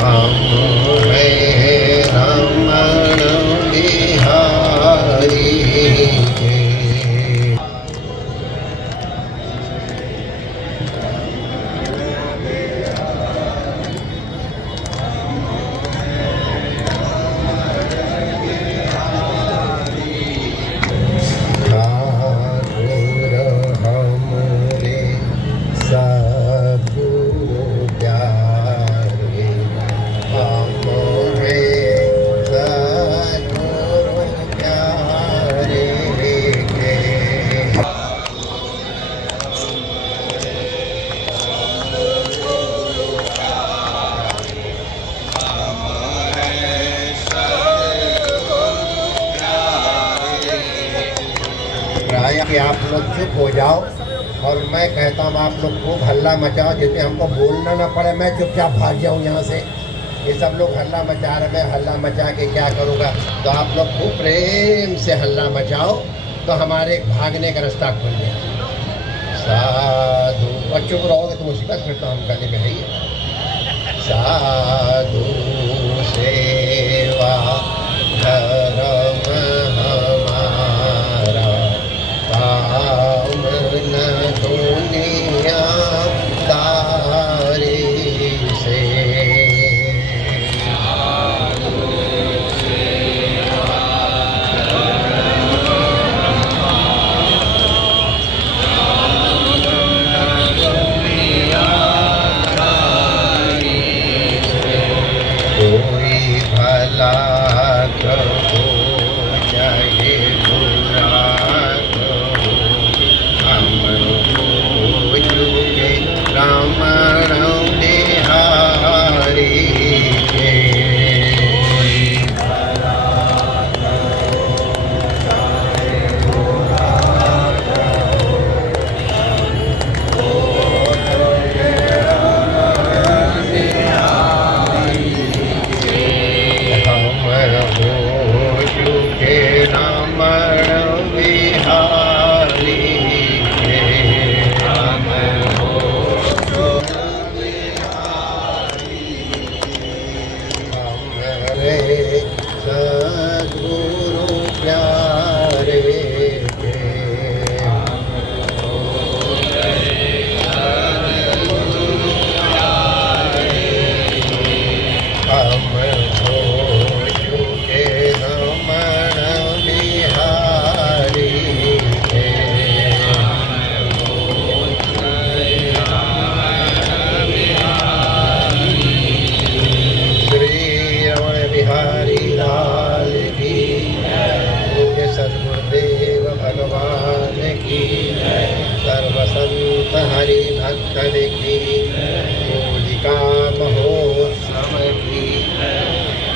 हम हैं रमण बिहारी के। ठाकुर हमरे सद्गुरु प्यारे, हम हैं सद्गुरु प्यारे के। प्राय कि आप लोग चुप हो जाओ और मैं कहता हूँ आप लोग खूब हल्ला मचाओ, जिसमें हमको बोलना ना पड़े, मैं चुपचाप भाग जाऊँ यहाँ से। ये सब लोग हल्ला मचा रहे, मैं हल्ला मचा के क्या करूँगा? तो आप लोग खूब प्रेम से हल्ला मचाओ तो हमारे भागने का रास्ता खुल गया। साधु, और चुप रहोगे तो मुसीबत फिर तो हम गले में है ही। साधु सेवा धर्म हमारा, काम न दुनिया दारी से। कोई भला कहो चाहे बुरा कहो, हमको चुके रमण बिहारी के। सद्गुरु प्यारे के। हम हो चुके रमण बिहारी के। श्री रमण बिहारी लाल की, पूज्य सद्गुरुदेव भगवान की, सर्व संत हरि भक्तन की, होलिका महोत्सव की,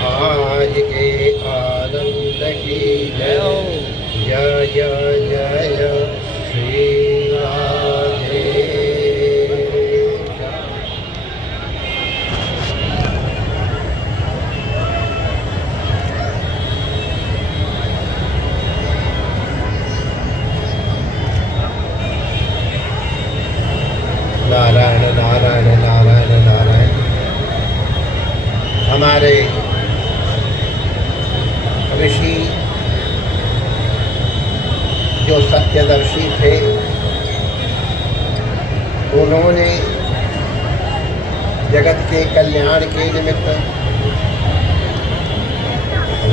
आज के आनंद की जय जय जय श्री राधे। नारायण नारायण नारायण नारायण। हमारे ऋषि जो सत्यदर्शी थे, उन्होंने जगत के कल्याण के निमित्त,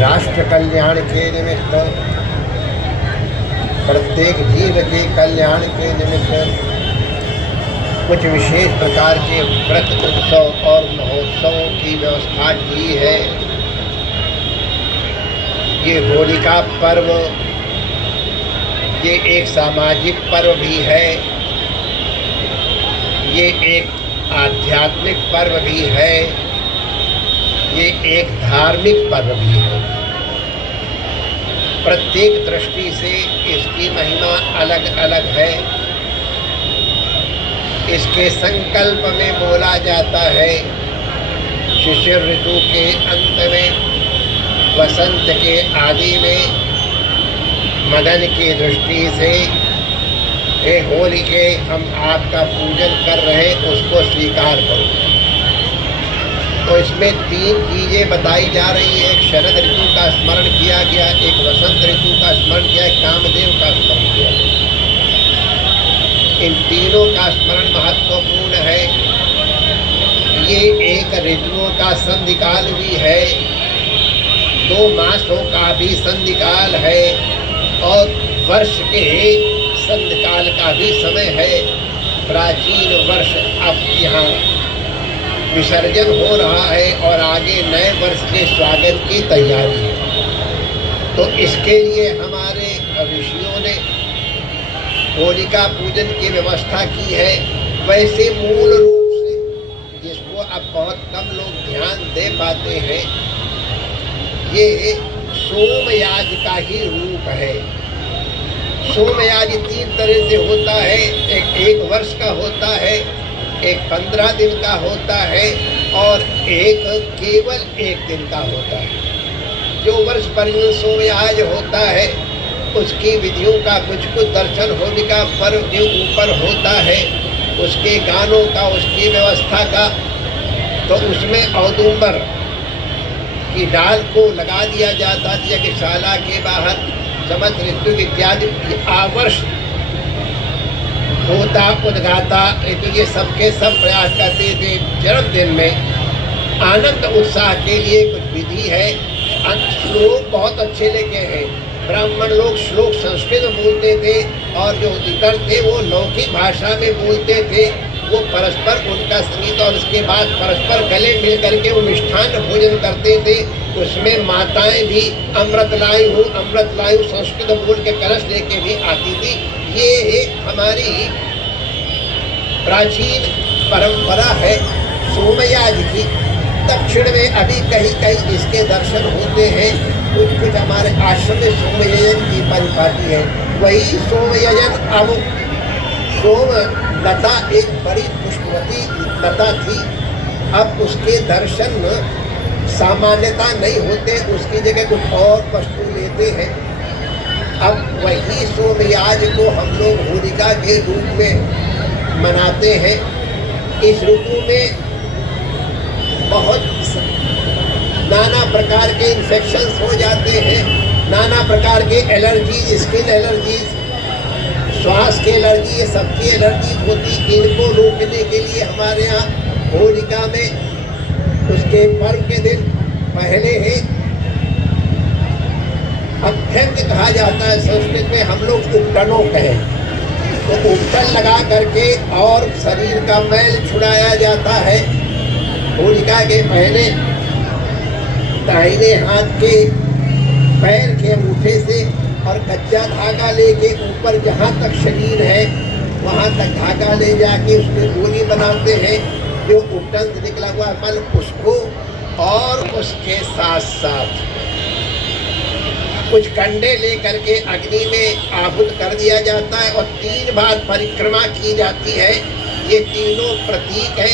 राष्ट्र कल्याण के निमित्त, प्रत्येक जीव के कल्याण के निमित्त कुछ विशेष प्रकार के व्रत, उत्सव और महोत्सवों की व्यवस्था की है। ये होलिका पर्व, ये एक सामाजिक पर्व भी है, ये एक आध्यात्मिक पर्व भी है, ये एक धार्मिक पर्व भी है। प्रत्येक दृष्टि से इसकी महिमा अलग अलग है। इसके संकल्प में बोला जाता है, शिशिर ऋतु के अंत में, वसंत के आदि में, मदन की दृष्टि से, हे होलिके हम आपका पूजन कर रहे, उसको स्वीकार करो। तो इसमें 3 चीज़ें बताई जा रही है। एक शरद ऋतु का स्मरण किया गया, एक वसंत ऋतु का स्मरण किया, एक कामदेव का स्मरण किया गया। इन तीनों का स्मरण महत्वपूर्ण है। ये एक ऋतुओं का संधिकाल भी है, 2 मासों का भी संधिकाल है और वर्ष के संधिकाल का भी समय है। प्राचीन वर्ष अब यहाँ विसर्जन हो रहा है और आगे नए वर्ष के स्वागत की तैयारी है। तो इसके लिए हमारे ऋषियों ने होलिका पूजन की व्यवस्था की है। वैसे मूल रूप से, जिसको अब बहुत कम लोग ध्यान दे पाते हैं, ये सोमयाज का ही रूप है। सोमयाज 3 तरह से होता है। एक वर्ष का होता है, एक 15 दिन का होता है और एक केवल 1 दिन का होता है। जो वर्ष पर्यंत सोमयाज होता है उसकी विधियों का कुछ दर्शन होलिका पर्व के ऊपर होता है, उसके गानों का, उसकी व्यवस्था का। तो उसमें औदुंबर की डाल को लगा दिया जाता था यज्ञशाला के बाहर। समस्त ऋतु इत्यादि आवर्ष होता, उद्गाता, तो ये सबके सब प्रयास करते थे। जन्मदिन में आनंद उत्साह के लिए कुछ विधि है। श्लोक बहुत अच्छे लिखे हैं। ब्राह्मण लोग श्लोक संस्कृत में बोलते थे और जो इतर थे वो लौकिक भाषा में बोलते थे। वो परस्पर उनका संगीत और उसके बाद परस्पर गले मिल करके वो मिष्ठान भोजन करते थे। उसमें माताएं भी अमृत लायु संस्कृत बोल के कलश लेके भी आती थी। ये हमारी प्राचीन परंपरा है सोमयाज की। दक्षिण में अभी कहीं कहीं इसके दर्शन होते हैं। कुछ हमारे आश्रम में सोमयजन की परिपाटी है। वही सोमयजन अब सोम लता एक बड़ी पुष्पवती लता थी। अब उसके दर्शन सामान्यता नहीं होते, उसकी जगह कुछ और वस्तु लेते हैं। अब वही सोमयाज को हम लोग होलिका के रूप में मनाते हैं। इस ऋतु में बहुत नाना प्रकार के इन्फेक्शंस हो जाते हैं, नाना प्रकार के एलर्जीज, स्किन एलर्जीज, श्वास की एलर्जी, ये सबकी एलर्जी होती। इनको रोकने के लिए हमारे यहाँ होलिका में उसके पर्व के दिन पहले ही अभ्यंग कहा जाता है। संस्कृत में हम लोग उपटनों कहें तो उपटन लगा करके और शरीर का मैल छुड़ाया जाता है। होलिका के पहले दाहिने हाथ के पैर के अंगूठे से और कच्चा धागा लेके ऊपर जहाँ तक शरीर है वहाँ तक धागा ले जाके उसके गोली बनाते हैं। जो उपटन से निकला हुआ मल उसको और उसके साथ साथ कुछ कंडे ले करके अग्नि में आहुत कर दिया जाता है और 3 बार परिक्रमा की जाती है। ये तीनों प्रतीक है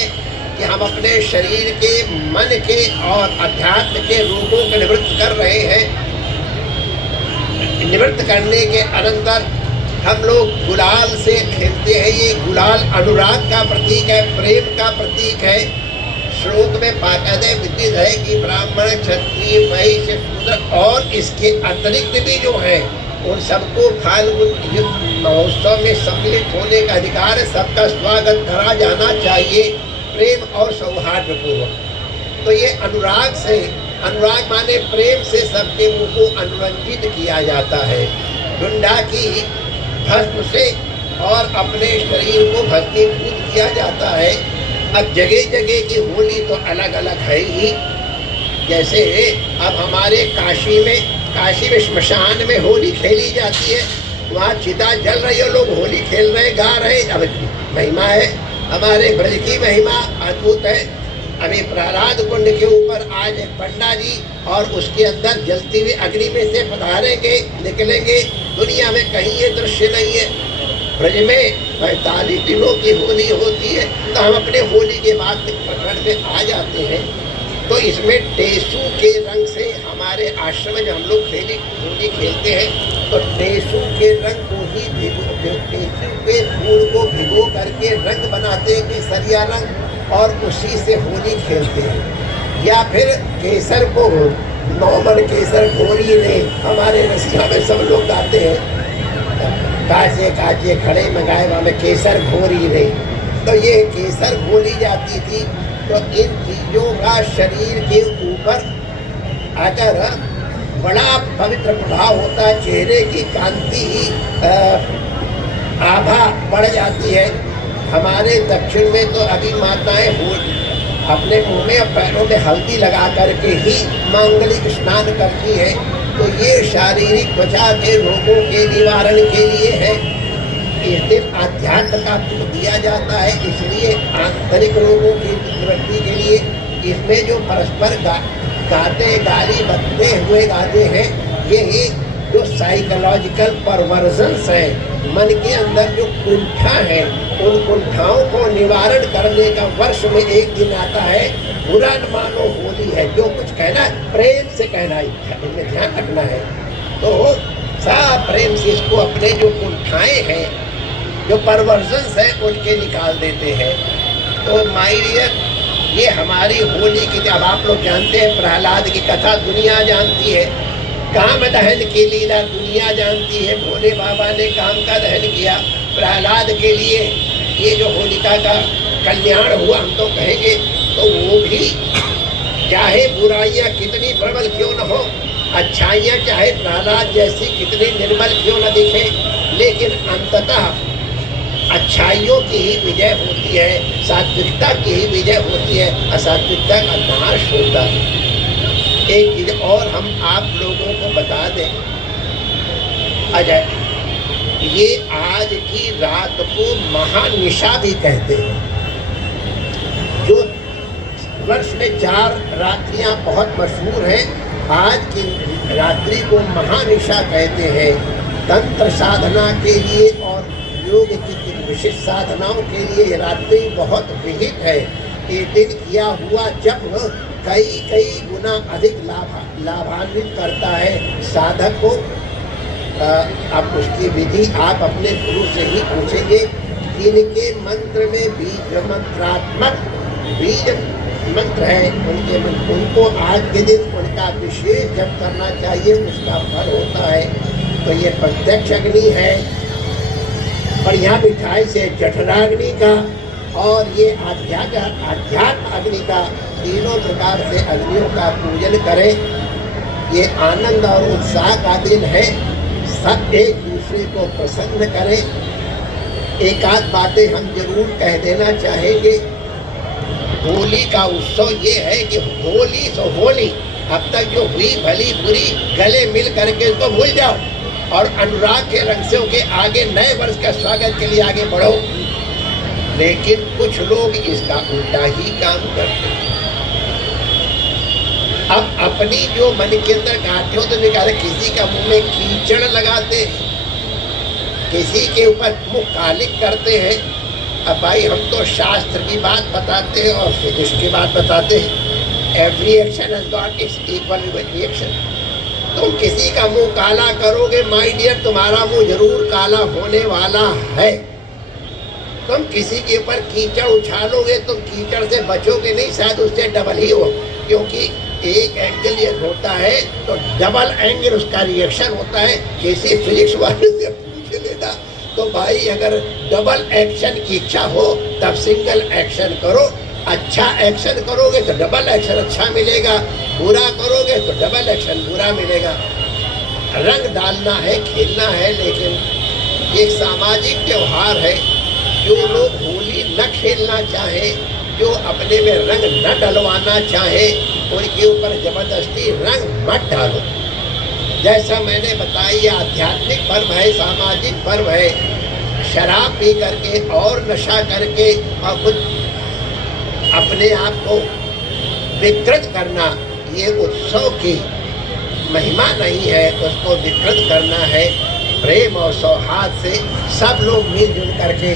कि हम अपने शरीर के, मन के और अध्यात्म के रोगों को निवृत्त कर रहे हैं। निवृत्त करने के अनंतर हम लोग गुलाल से खेलते हैं। ये गुलाल अनुराग का प्रतीक है, प्रेम का प्रतीक है। श्लोक में बाकायदे विदित है कि ब्राह्मण, क्षत्रिय, वैश्य, शूद्र और इसके अतिरिक्त भी जो है उन सबको फाल्गुन महोत्सव में सम्मिलित होने का अधिकार है। सबका स्वागत करा जाना चाहिए प्रेम और सौहार्दपूर्वक। तो ये अनुराग से, अनुराग माने प्रेम से सबके मुँह को अनुरंजित किया जाता है। ढूंढा की भस्म से और अपने शरीर को भस्मीभूत किया जाता है। अब जगह जगह की होली तो अलग अलग है ही। जैसे अब हमारे काशी में श्मशान में होली खेली जाती है। वहाँ चिता जल रही है, लोग होली खेल रहे, गा रहे। अब महिमा है, हमारे ब्रज की महिमा अद्भुत है। अभी प्रहलाद कुंड के ऊपर आज पंडा जी और उसके अंदर जलती हुई अग्नि में से पधारेंगे, निकलेंगे। दुनिया में कहीं ये दृश्य नहीं है। ब्रज में 45 दिनों की होली होती है, तो हम अपने होली के बाद प्रकरण में आ जाते हैं। तो इसमें टेसू के रंग से हमारे आश्रम में जब हम लोग होली खेलते हैं तो टेसू के रंग को ही टेसू के फूल को भिगो करके रंग बनाते हैं, केसरिया रंग, और उसी से होली खेलते हैं। या फिर केसर को नॉर्मल केसर घोरी रे, हमारे रसिया में सब लोग गाते हैं काजे काजे खड़े मंगाए में केसर घोरी रे। तो ये केसर घोली जाती थी। तो इन चीज़ों का शरीर के ऊपर अगर बड़ा पवित्र प्रभाव होता है, चेहरे की कांति आभा बढ़ जाती है। हमारे दक्षिण में तो अभी माताएं अपने मुंह में और पैरों में हल्दी लगा करके ही मांगलिक स्नान करती है। तो ये शारीरिक त्वचा के रोगों के निवारण के लिए है। इस दिन आध्यात्म का दिया जाता है, इसलिए आंतरिक रोगों की निवृत्ति के लिए इसमें जो परस्पर गाते गाली बकते हुए गाते हैं, ये जो साइकोलॉजिकल परवर्जन्स है, मन के अंदर जो कुंठा है, उन कुंठाओं को निवारण करने का वर्ष में एक दिन आता है। बुरा न मानो होली है, जो कुछ कहना है प्रेम से कहना है, इनमें ध्यान रखना है। तो सब प्रेम से इसको अपने जो कुंठाएं हैं, जो परवर्जन्स है, उनके निकाल देते हैं। तो माय डियर, ये हमारी होली की, अब आप लोग जानते हैं प्रहलाद की कथा दुनिया जानती है। काम दहन की लीला दुनिया जानती है। भोले बाबा ने काम का दहन किया प्रहलाद के लिए। ये जो होलिका का कल्याण हुआ, हम तो कहेंगे, तो वो भी चाहे बुराइयां कितनी प्रबल क्यों न हो, अच्छाइयां चाहे प्रहलाद जैसी कितनी निर्मल क्यों न दिखे, लेकिन अंततः अच्छाइयों की ही विजय होती है, सात्विकता की ही विजय होती है, असात्विकता का नाश होता है। एक चीज और हम आप लोगों को बता दें, अजय, ये आज की रात को महानिशा भी कहते हैं। जो वर्ष में 4 रात्रियां बहुत मशहूर हैं, आज की रात्रि को महानिशा कहते हैं। तंत्र साधना के लिए और योग की विशिष्ट साधनाओं के लिए ये रात्रि बहुत विहित है। ये दिन किया हुआ जब कई गुना अधिक लाभान्वित करता है साधक को। अब उसकी विधि आप अपने गुरु से ही पूछेंगे। जिनके मंत्र में बीज मंत्रात्मक बीज मंत्र है, उनको आज के दिन उनका विशेष जप करना चाहिए, उसका फल होता है। तो ये प्रत्यक्ष अग्नि है, बढ़िया मिठाई से जठराग्नि का, और ये आध्यात्म अग्नि का, तीनों प्रकार से अग्नियों का पूजन करें। ये आनंद और उत्साह का दिन है, सब एक दूसरे को प्रसन्न करें। एक आध बातें हम जरूर कह देना चाहेंगे। होली का उत्सव ये है कि होली तो होली, अब तक जो हुई भली बुरी गले मिल करके उसको भूल जाओ और अनुराग के रंग से के आगे नए वर्ष का स्वागत के लिए आगे बढ़ो। लेकिन कुछ लोग इसका उल्टा ही काम करते हैं। अब अपनी जो मन के अंदर गांठों तो निकाले, किसी का मुंह में कीचड़ लगाते हैं, किसी के ऊपर मुंह कालिक करते हैं। अब भाई, हम तो शास्त्र की बात बताते हैं और फिजिक्स की बात बताते हैं। Every action has got its equal reaction. तुम किसी का मुंह काला करोगे, माय डियर, तुम्हारा मुंह जरूर काला होने वाला है। तुम किसी के ऊपर कीचड़ उछालोगे तो कीचड़ से बचोगे नहीं, शायद उससे डबल ही हो, क्योंकि एक एंगल ये होता है तो डबल एंगल उसका रिएक्शन होता है। किसी फिजिक्स वाले से पूछ लेना। तो भाई, अगर डबल एक्शन की इच्छा हो तब सिंगल एक्शन करो। अच्छा एक्शन करोगे तो डबल एक्शन अच्छा मिलेगा, बुरा करोगे तो डबल एक्शन बुरा मिलेगा। रंग डालना है, खेलना है, लेकिन एक सामाजिक त्यौहार है। जो लोग होली न खेलना चाहें, जो अपने में रंग न डलवाना चाहें, उनके ऊपर जबरदस्ती रंग मत डालो। जैसा मैंने बताया, ये आध्यात्मिक पर्व है, सामाजिक पर्व है। शराब पी करके और नशा करके और कुछ अपने आप को विकृत करना, ये उत्सव की महिमा नहीं है। उसको विकृत करना है प्रेम और सौहार्द से, सब लोग मिलजुल करके।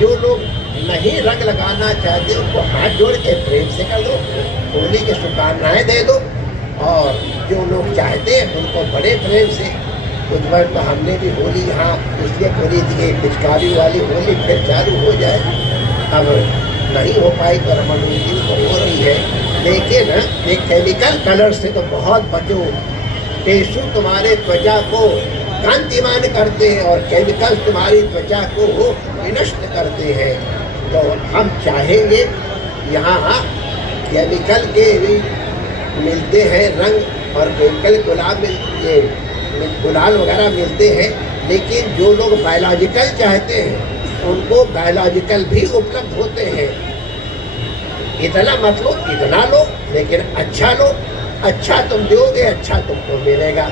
जो लोग नहीं रंग लगाना चाहते उनको हाथ जोड़ के प्रेम से कर दो, होली की शुभकामनाएं दे दो। और जो लोग चाहते हैं उनको बड़े प्रेम से। कुछ बार तो हमने भी होली यहाँ इसलिए पूरी थी, पिचकारी वाली होली फिर चालू हो जाए। अब नहीं हो पाई, पर मनोरंजन तो हो रही है। लेकिन ये केमिकल कलर से तो बहुत बचो। टेसू तुम्हारे त्वचा को कांतिमान करते हैं और केमिकल तुम्हारी त्वचा को विनष्ट करते हैं। तो हम चाहेंगे यहाँ केमिकल के भी मिलते हैं रंग और केमिकल गुलाल वगैरह मिलते हैं, लेकिन जो लोग बायोलॉजिकल चाहते हैं उनको बायोलॉजिकल भी उपलब्ध होते हैं। इतना मत लो, इतना लो, लेकिन अच्छा लो। अच्छा तुम दोगे, अच्छा तुमको मिलेगा।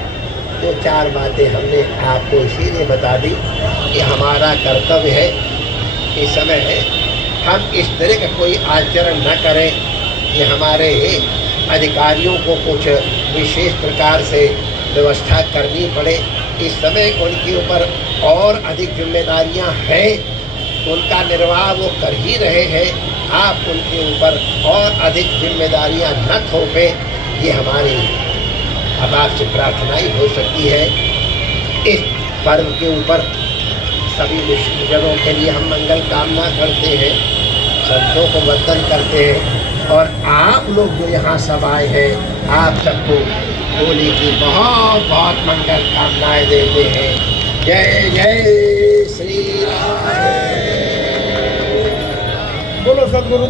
जो चार बातें हमने आपको इसीलिए बता दी कि हमारा कर्तव्य है इस समय है हम इस तरह का कोई आचरण न करें कि हमारे अधिकारियों को कुछ विशेष प्रकार से व्यवस्था करनी पड़े। इस समय उनके ऊपर और अधिक जिम्मेदारियां हैं, उनका निर्वाह वो कर ही रहे हैं। आप उनके ऊपर और अधिक जिम्मेदारियां न थोपें, ये हमारी अब आपसे प्रार्थना ही हो सकती है। इस पर्व के ऊपर सभी विश्वजनों के लिए हम मंगल कामना करते हैं, संतों को वंदन करते हैं और आप लोग जो यहाँ सब आए हैं आप सबको होली की बहुत बहुत मंगल कामनाएं देते हैं। जय जय श्री राम। बोलो सदगुरु।